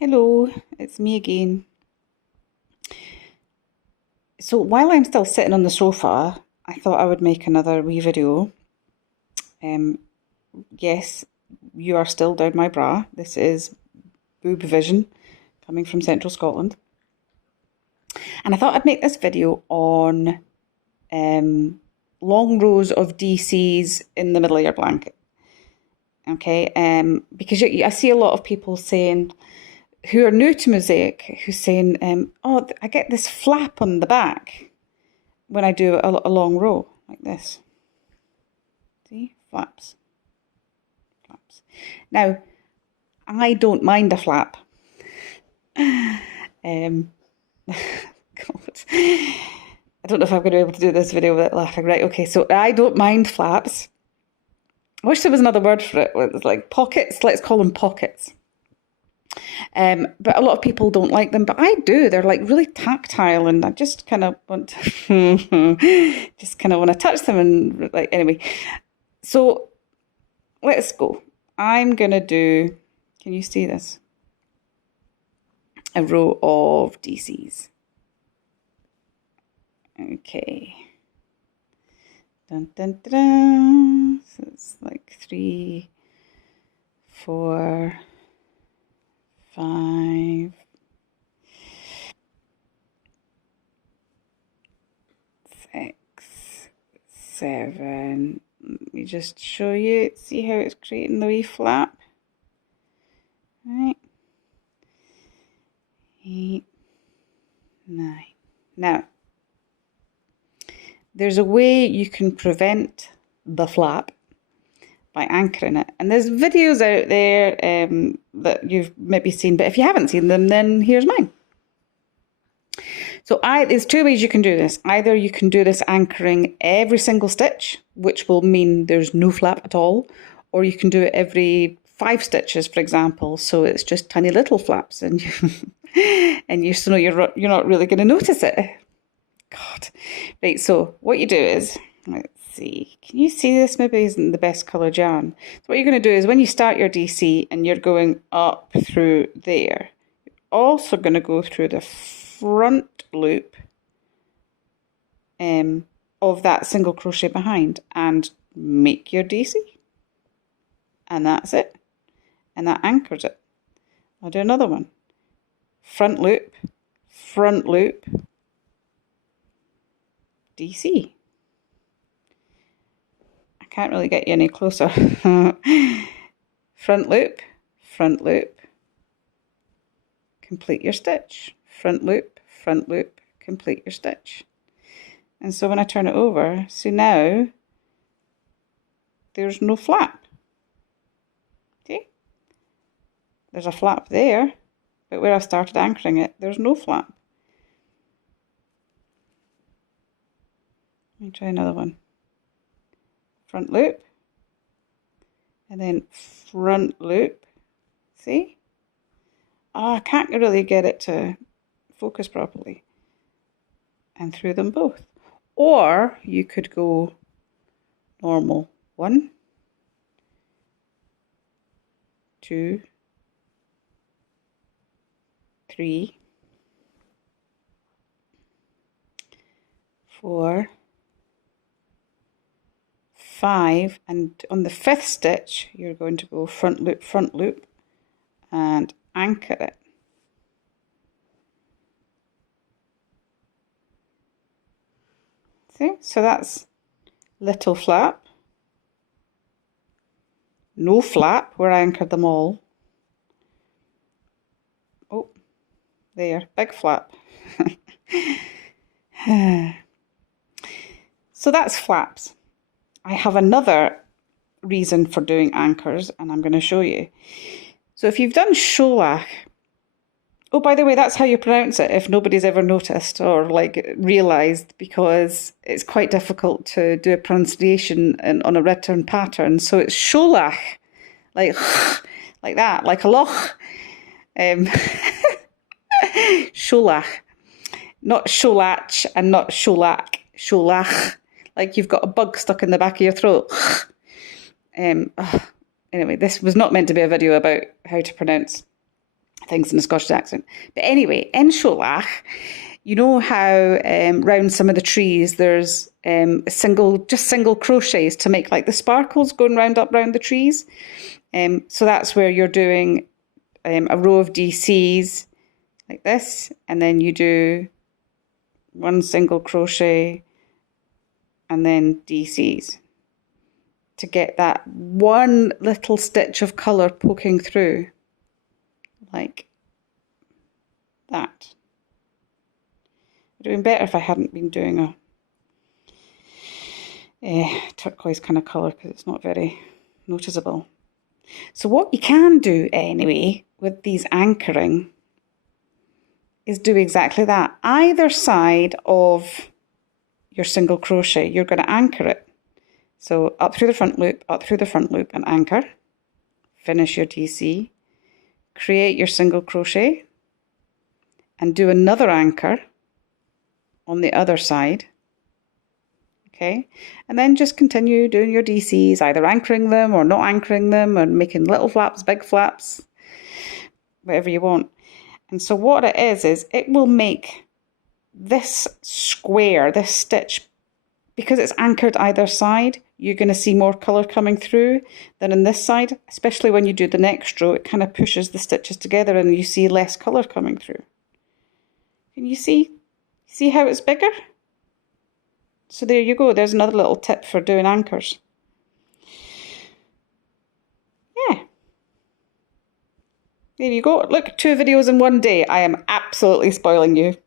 Hello, it's me again. So while I'm still sitting on the sofa, I thought I would make another wee video. Um, yes, you are still down my bra. This is boob vision coming from Central Scotland. And I thought I'd make this video on long rows of DCs in the middle of your blanket. Okay, because I see a lot of people saying, who are new to Mosaic, who's saying, oh, I get this flap on the back when I do a long row like this. See, flaps, flaps. Now, I don't mind a flap. God, I don't know if I'm going to be able to do this video without laughing. Right, okay, so I don't mind flaps. I wish there was another word for it. It's like pockets, let's call them pockets. But a lot of people don't like them, but I do. They're like really tactile, and I just kind of want to just kind of want to touch them, and like anyway. So let's go. I'm gonna do. Can you see this? A row of DCs. Okay. Dun dun dun. Dun. So it's like 3, 4, 5, 6, 7. Let me just show you. See how it's creating the wee flap? Right. 8, 9. Now, there's a way you can prevent the flap by anchoring it. And there's videos out there that you've maybe seen, but if you haven't seen them, then here's mine. So there's 2 ways you can do this. Either you can do this anchoring every single stitch, which will mean there's no flap at all, or you can do it every 5 stitches, for example, so it's just tiny little flaps, and you're not really going to notice it. God. Right, so what you do is, let's see, can you see this? Maybe isn't the best colour yarn. So what you're going to do is when you start your DC and you're going up through there, you're also going to go through the front loop of that single crochet behind and make your DC. And that's it. And that anchors it. I'll do another one. Front loop, DC. I can't really get you any closer. front loop, complete your stitch. Front loop, complete your stitch. And so when I turn it over, see now, there's no flap. See? There's a flap there, but where I started anchoring it, there's no flap. Let me try another one. Front loop, and then front loop. See? Oh, I can't really get it to focus properly. And through them both. Or you could go normal. 1, 2, 3, 4, 5, and on the 5th stitch you're going to go front loop, and anchor it. See? So that's little flap, no flap where I anchored them all. Oh, there, big flap. So that's flaps. I have another reason for doing anchors, and I'm going to show you. So if you've done Sholach, oh, by the way, that's how you pronounce it, if nobody's ever noticed or like realised, because it's quite difficult to do a pronunciation on a written pattern. So it's Sholach, like that, like a loch. Sholach, not Sholach and not Sholak, Sholach, like you've got a bug stuck in the back of your throat. Anyway, this was not meant to be a video about how to pronounce things in a Scottish accent. But anyway, in Sholach, you know how round some of the trees there's single crochets to make like the sparkles going round up round the trees. So that's where you're doing a row of DCs like this, and then you do one single crochet and then DCs to get that one little stitch of colour poking through like that. It would have been better if I hadn't been doing a turquoise kind of colour because it's not very noticeable. So what you can do anyway with these anchoring is do exactly that. Either side of your single crochet, you're going to anchor it. So up through the front loop, up through the front loop and anchor. Finish your DC. Create your single crochet and do another anchor on the other side. Okay, and then just continue doing your DCs, either anchoring them or not anchoring them, or making little flaps, big flaps, whatever you want. And so what it is it will make this square, this stitch, because it's anchored either side, you're going to see more colour coming through than on this side, especially when you do the next row. It kind of pushes the stitches together and you see less colour coming through. Can you see? See how it's bigger? So there you go. There's another little tip for doing anchors. Yeah. There you go. Look, 2 videos in one day. I am absolutely spoiling you.